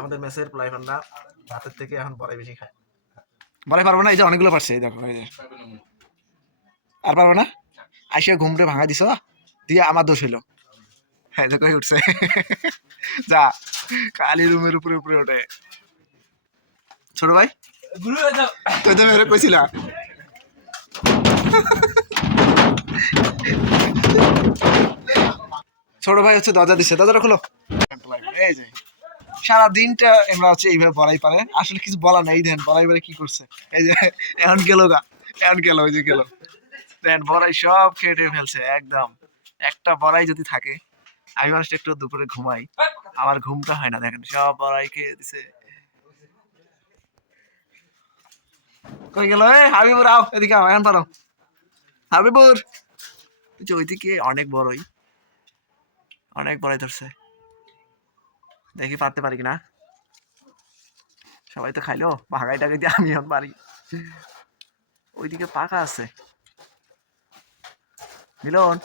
আমাদের মেসের প্লাইফানরা ভাতের থেকে এখন বড়াই বেশি খায়। বড়াই পারব না এই যে অনেকগুলো পারছে এই দেখো এই যে। আর পারব না? আইসা ঘুমটে ভাঙা দিছ? দিয়ে আমার দোষ হইল। হ্যাঁ দেখো এই উঠছে। যা কালি রুমের উপরে উপরে ওঠে। ছোট ভাই? তুই তো মেরে কইছিলা? ছোট ভাই হচ্ছে দরজা দিচ্ছে দরজাটা সারা দিনটা আমরা হচ্ছে এইভাবে পারে। আসলে কিছু বলা নেই দেন পারে কি করছে? এই যে, এখন গেল গা, এখন গেল ওই যে গেল। দেন সব ফেলছে, একদম। একটা যদি থাকে, আমি মানুষটা একটু দুপুরে ঘুমাই। আমার ঘুমটা হয় না, দেখেন, সব বড়াই খেয়ে দিছে। কই গেল? এ হাবিবুর, আও, এদিকে আও, এখন হাবিবুর! ওইদিকে অনেক বড়ই। অনেক বড়াই ধরছে। দেখি পারতে পারি কিনা। সবাই তো খাইলো ভাগাই টাগাই দিয়ে আমি পারি। ওইদিকে পাকা আছে। মিলন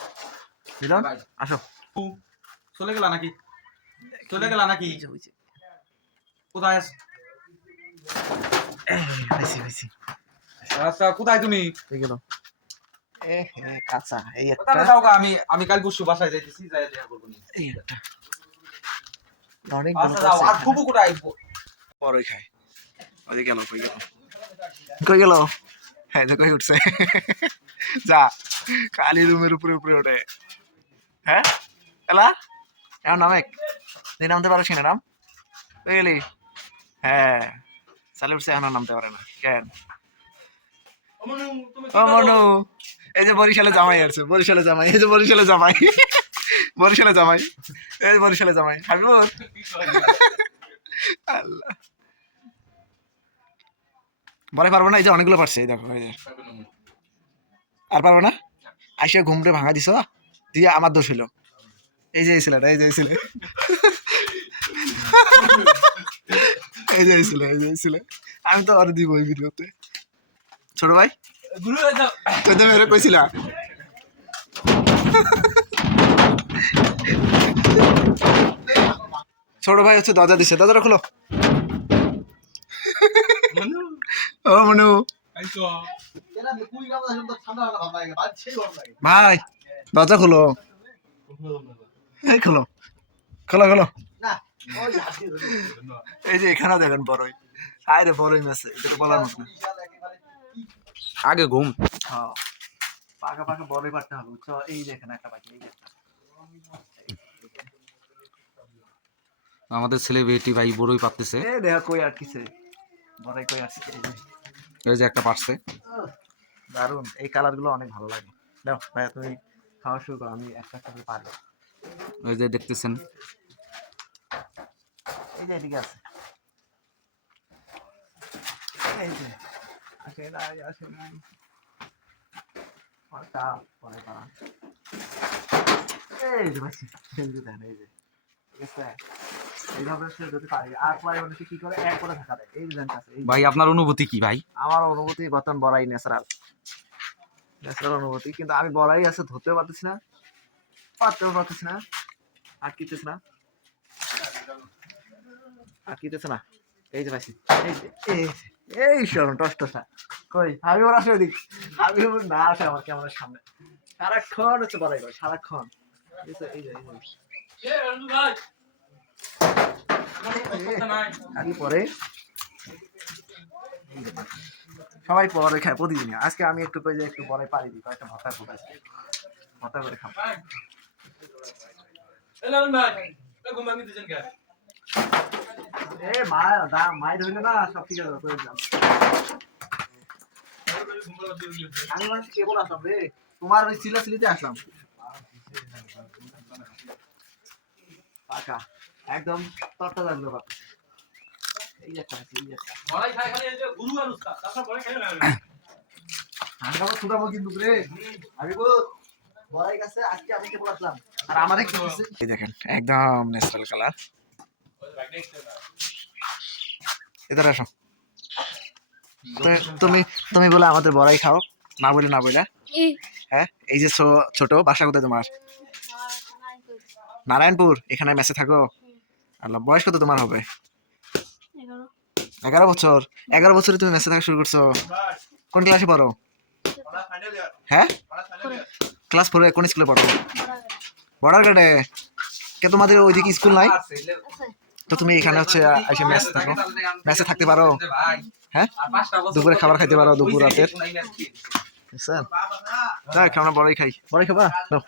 মিলন আসো। চলে গেলা নাকি? চলে গেলা নাকি। কোথায় হয়েছে। আচ্ছা কোথায় তুমি? হয়ে গেল। কাঁচা এই একটা। কোথায় যাও গা? আমি আমি কাল পরশু বাসায় যাইতেছি যাই দেখা করব এই একটা। অনেক যাও আর খুবু কোথায়? বড়ই খায়। ওই গেল কই গেল? কই গেল? হ্যাঁ যে কই উঠছে? যা কালি রুমের উপরে উপরে ওঠে। হ্যাঁ? এলা? এখন নামেক তুই নামতে পারো না নাম? কই গেলি? হ্যাঁ। চালে উঠছে এখন আর নামতে পারে না। কেন? মনু এই যে বরিশালে জামাই আছে বরিশালে জামাই এই যে বরিশালে জামাই। বরিশালে জামাই এই যে বরিশালে জামাই। হাবিবুর আল্লাহ। বলে পারব না এই যে অনেকগুলো পারছে এই দেখো এই যে। আর পারব না? আইসা ঘুমটে ভাঙা দিছ? দিয়ে আমার দোষ হইল। এই যে এই ছেলেটা এই যে এই ছেলে। এই যে এই ছেলে এই যে এই ছেলে। আমি তো আর দিব ওই ভিডিওতে। ছোট ভাই? তুই তো মেরে কইছিলা। ছোট ভাই হচ্ছে দরজা দিছে। দরজাটা খোলো। ও মনু। ভাই দরজা খোলো। এই খোলো। খোলো খোলো। এই যে এখানে দেখেন বড়ই। আয় রে বড়ই মেসে এটা বলার মতো আগে ঘুম। হ্যাঁ। পাকা পাকা বড়ই পারতে হবে বুঝছ? এই যে এখানে একটা পাখি এই আমাদের ছেলে বেটি ভাই বড়ই পাততেছে এই দেখা কই আটকিছে। বড়ই কই আসছে এই যে। যে একটা পারছে। দারুণ এই কালারগুলো অনেক ভালো লাগে। নাও ভাইয়া তুমি খাওয়া শুরু করো আমি একটা একটা করে পারব ওই যে দেখতেছেন। এই যে এদিকে আছে। এই যে। আসে নাই আসে নাই অনেকটা পরে পারা এই যে ভাই যে দেখেন এই যে ঠিক আছে এইভাবে সে যদি পারে আর পরে মানুষ কি করে এক করে থাকা দেয় এই যে আছে ভাই আপনার অনুভূতি কি ভাই? আমার অনুভূতি বর্তমান বড়াই ন্যাচারাল ন্যাচারাল অনুভূতি কিন্তু আমি বড়াই আছে ধরতে পারতেছি না পারতেও পারতেছি না আটকিতেছে না। আটকিতেছে না। এই যে পাইছি। এই যে এই যে, টস টসা কই আমি ওর আসে ওদিক। আমি ওর না আসে আমার ক্যামেরার সামনে। সারাক্ষণ হচ্ছে বড়াই করে সারাক্ষণ। এই যে পরে। সবাই পরে খায় প্রতিদিনই। আজকে আমি একটু কই যে একটু পরে পারি দিই কয়েকটা ভর্তা করে আজকে ভর্তা করে খাব। এ মা দা মাই ধরলে না সব ঠিক আছে করে দিলাম আমি মানে কেবল আসলাম রে? তোমার ওই সিলা সিলিতে আসলাম। পাকা। একদম তরটা লাগল পাকা এই একটা আছে, এই একটা আমি আবার ছুটাবো কিন্তু রে। আমি বল বড়াই গেছে আজকে আমি কেবল আসলাম? আর আমারে কি দেখেন একদম ন্যাচারাল কালার। এদের আসো। তুমি তুমি বলে আমাদের বড়াই খাও। না বলে না বলে। হ্যাঁ এই যে ছোট বাসা কোথায় তোমার? নারায়ণপুর এখানে মেসে থাকো। আল্লাহ বয়স কত তোমার হবে? এগারো। বছর। এগারো বছরে তুমি মেসে থাকা শুরু করছ। কোন ক্লাসে পড়ো? হ্যাঁ? ক্লাস ফোরে কোন স্কুলে পড়ো? বর্ডার গার্ডে কে তোমাদের ওইদিকে স্কুল নাই? তো তুমি এখানে হচ্ছে এসে মেস থাকো। মেসে থাকতে পারো। হ্যাঁ? দুপুরে খাবার খাইতে পারো দুপুর রাতের বুঝছেন? যাক আমরা বড়াই খাই। বড়াই খাবা? দাও।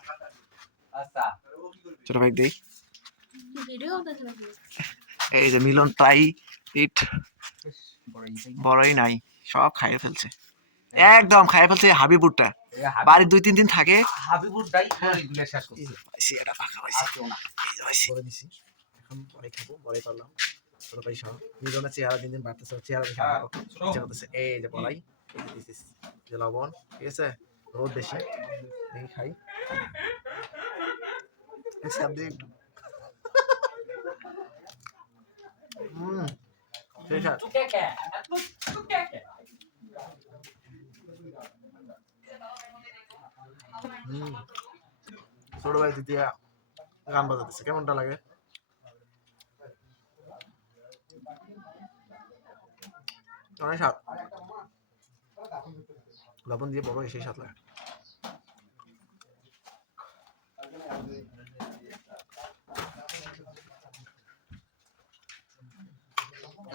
ছোট ভাই দেই। এই যে মিলন ট্রাই ইট বড়াই নাই সব খাইয়ে ফেলছে। একদম খাইয়ে ফেলছে হাবিবুরটা। বাড়ি দুই তিন দিন থাকে। হাবিবুর শেষ করছে। এখন বড়াই খাব, ভাই সহ। মিলনের চেহারা দিন দিন বাড়তেছে, চেহারা দেখে আমারও ইচ্ছা করতেছে। এই যে এই যে লবণ, ঠিক আছে? রোদ বেশি। দেখি খাই। দিয়ে একটু। হুম, স্বাদ। হুম। ছোট ভাই দিদিয়া গান বাজাতেছে কেমনটা লাগে অনেক স্বাদ লবণ দিয়ে বড় সেই স্বাদ লাগে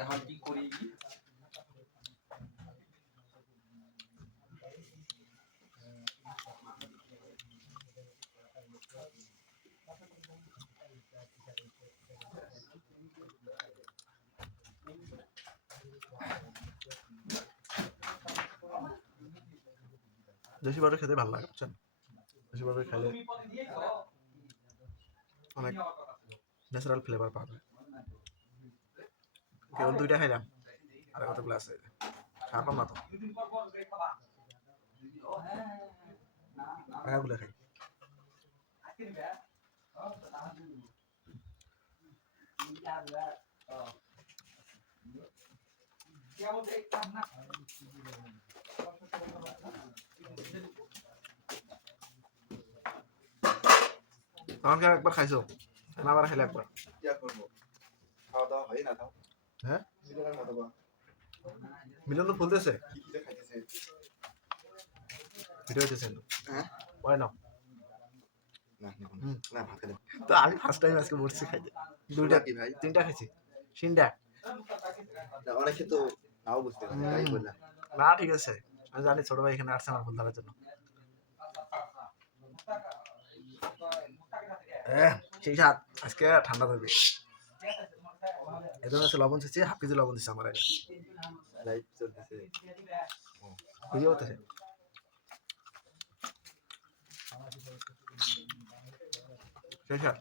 হাতি করি? দেশি বাটার খেতে ভালো লাগে, বুঝছেন? দেশি বাটার খেলে অনেক ন্যাচারাল ফ্লেভার পাবে কেবল দুইটা খাইলাম, আর কতগুলো আছে? খারাপ না তো। আগাগুলো খাই। তখন কি একবার খাইছো? না আবার খাইলে একবার। খাওয়া দাওয়া হয় না তাও। হ্যাঁ? মিলন তো ফুলতেছে। ভিডিও হইতেছে হ্যাঁ? নাও। তো আমি ফার্স্ট টাইম আজকে বসছি খাইতে। দুইটা কি ভাই? তিনটা খাইছি। সিনটা অনেকে তো নাও বুঝতে পারে না ঠিক আছে। আমি জানি ছোট ভাই এখানে আসছে আমার ভুল ধরার জন্য। হ্যাঁ সেই সাত আজকে ঠান্ডা থাকবে। এজন্য হচ্ছে লবণ দিচ্ছে হাফ কেজি লবণ দিচ্ছে আমার আগে। লাইভ চলতেছে। সেই সাত